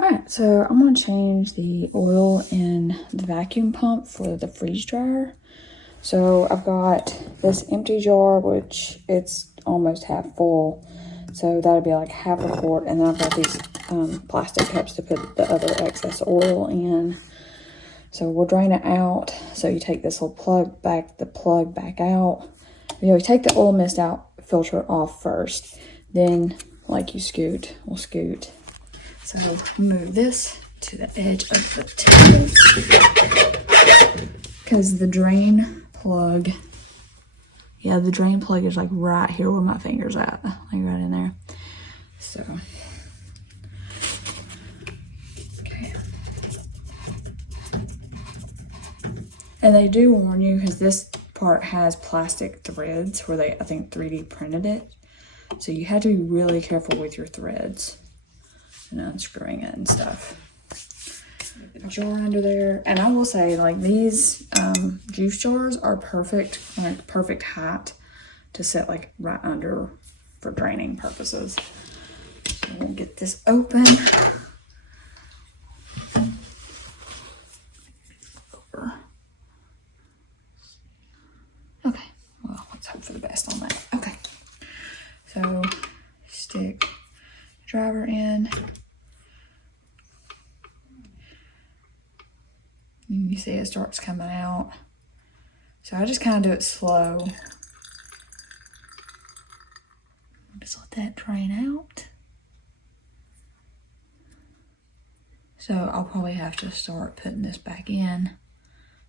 Alright, so I'm going to change the oil in the vacuum pump for the freeze dryer. So I've got this empty jar, which it's almost half full. So that'll be like half a quart. And then I've got these plastic cups to put the other excess oil in. So we'll drain it out. So you take this little plug back out. You know, you take the oil mist out, filter it off first. Then, like you scoot, we'll scoot. So move this to the edge of the table because the drain plug, yeah, the drain plug is like right here where my finger's at, like right in there. So, okay. And they do warn you because this part has plastic threads where they, I think, 3D printed it. So you have to be really careful with your threads and unscrewing it and stuff. A jar under there, and I will say, like, these juice jars are perfect, like perfect height to set like right under for draining purposes. So we'll get this open. Okay, well, let's hope for the best on that. Okay, so stick driver in. You see it starts coming out. So I just kind of do it slow. Just let that drain out. So I'll probably have to start putting this back in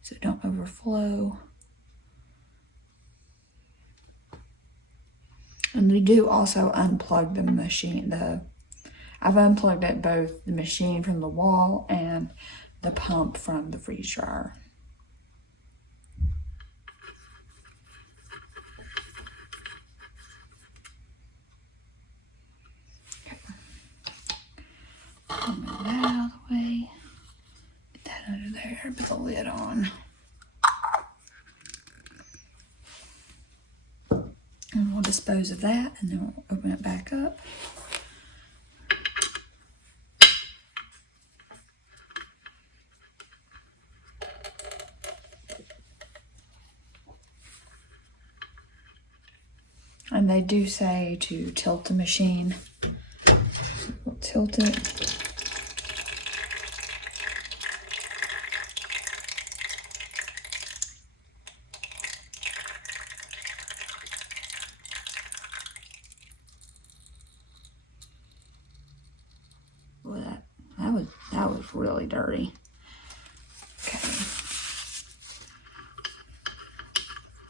so it don't overflow. And we do also unplug the machine. I've unplugged it, both the machine from the wall and the pump from the freeze dryer. Okay. Move that out of the way. Get that under there, put the lid on. And we'll dispose of that, and then we'll open it back up. And they do say to tilt the machine. So we'll tilt it. Well, that was really dirty. Okay.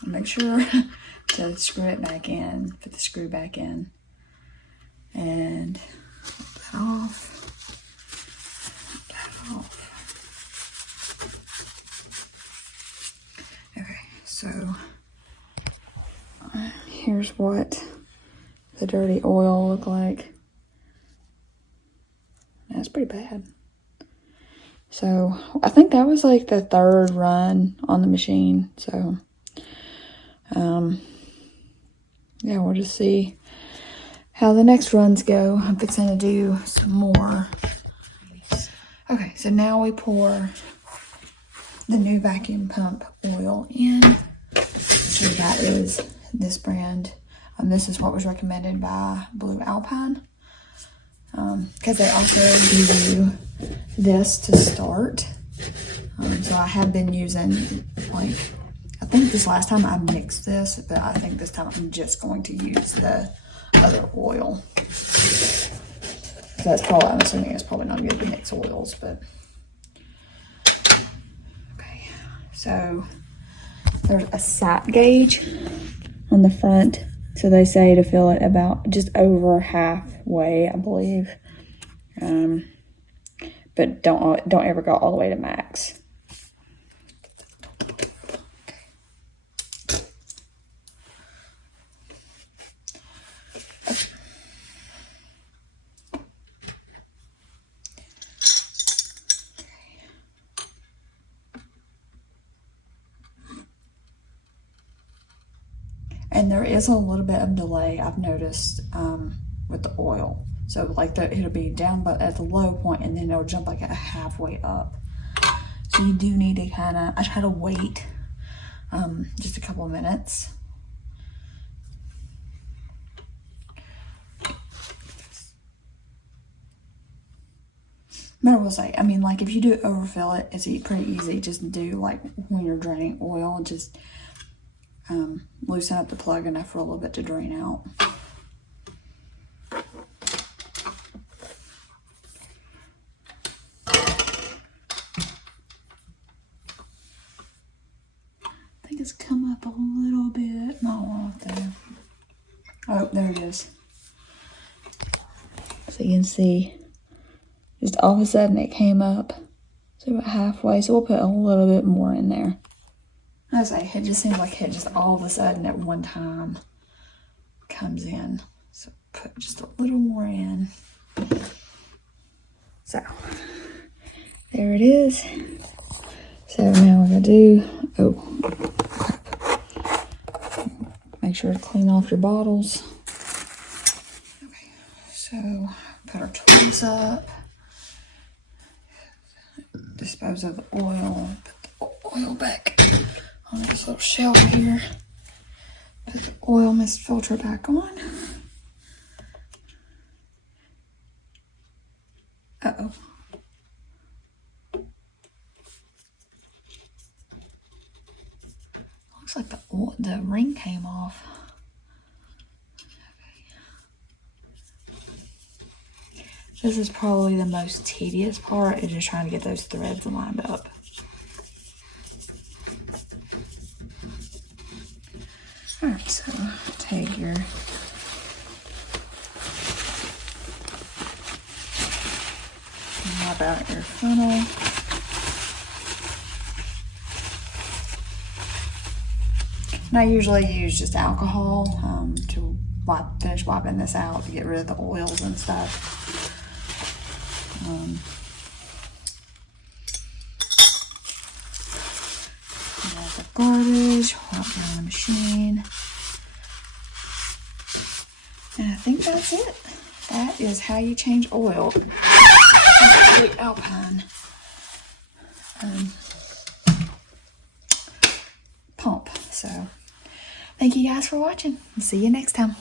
Make sure to screw it back in, put the screw back in, and put that off, Okay, so here's what the dirty oil look like. That's pretty bad. So I think that was like the third run on the machine. So yeah, we'll just see how the next runs go. I'm fixing to do some more. Okay, so now we pour the new vacuum pump oil in. So that is this brand. This is what was recommended by Blue Alpine. Because they also give you this to start. So I have been using, like, I think this last time I mixed this, but I think this time I'm just going to use the other oil. That's probably, I'm assuming it's probably not good to mix oils, but. Okay, so there's a sat gauge on the front. So they say to fill it about just over halfway, I believe. But don't ever go all the way to max. And there is a little bit of delay I've noticed with the oil. So like it'll be down but at the low point, and then it'll jump like a halfway up. So you do need to I try to wait just a couple of minutes. But I will say, I mean, like if you do overfill it, it's pretty easy. Just do like when you're draining oil, just loosen up the plug enough for a little bit to drain out. I think it's come up a little bit. Not all there. Oh, there it is. So you can see, just all of a sudden it came up. So about halfway. So we'll put a little bit more in there. I say, it just seems like it just all of a sudden at one time comes in. So put just a little more in. So there it is. So now we're gonna do, make sure to clean off your bottles. Okay, so put our tools up. Dispose of the oil. Put the oil back on this little shelf here. Put the oil mist filter back on. Uh-oh. Looks like the ring came off. Okay. This is probably the most tedious part, is just trying to get those threads lined up. Alright, so take your mop out your funnel. And I usually use just alcohol to finish wiping this out to get rid of the oils and stuff. The garbage, wipe down the machine. And I think that's it. That is how you change oil. The Alpine pump. So thank you guys for watching. See you next time.